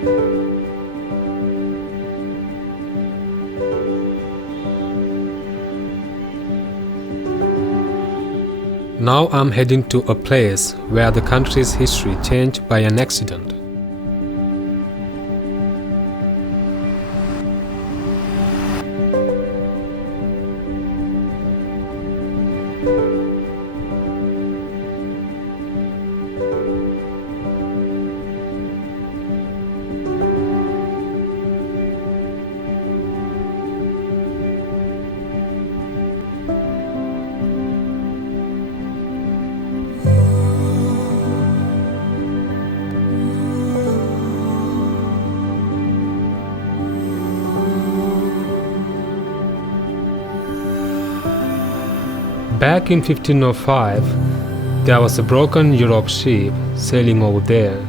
Now I'm heading to a place where the country's history changed by an accident. Back in 1505, there was a broken Europe ship sailing over there.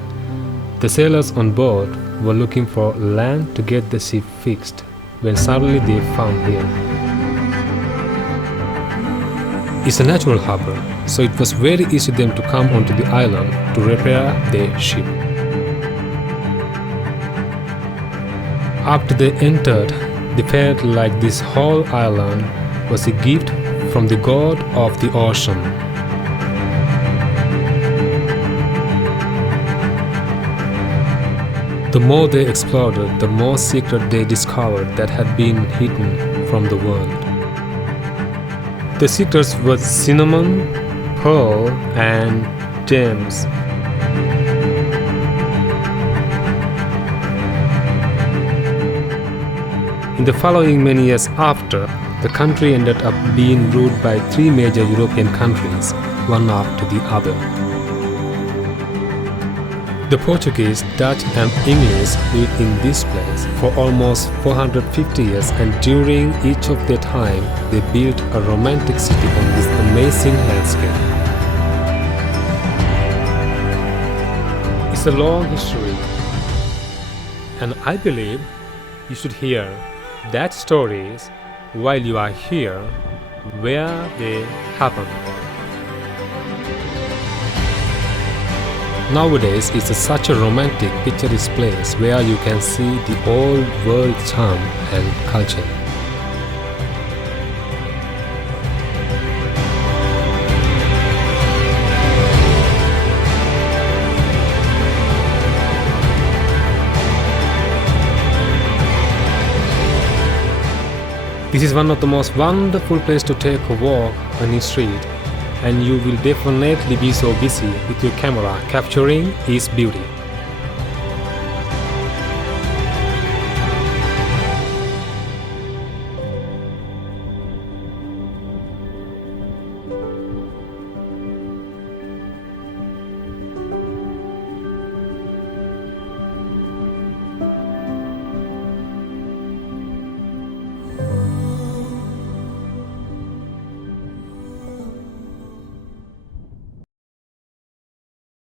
The sailors on board were looking for land to get the ship fixed when suddenly they found here. It's a natural harbor, so it was very easy for them to come onto the island to repair their ship. After they entered, they felt like this whole island was a gift from the god of the ocean. The more they explored, the more secret they discovered that had been hidden from the world. The secrets were cinnamon, pearl, and gems. In the following many years after, the country ended up being ruled by three major European countries, one after the other. The Portuguese, Dutch and English lived in this place for almost 450 years, and during each of their time, they built a romantic city on this amazing landscape. It's a long history, and I believe you should hear that stories while you are here, where they happen. Nowadays, it's such a romantic, picturesque place where you can see the old world charm and culture. This is one of the most wonderful places to take a walk on the street, and you will definitely be so busy with your camera capturing its beauty.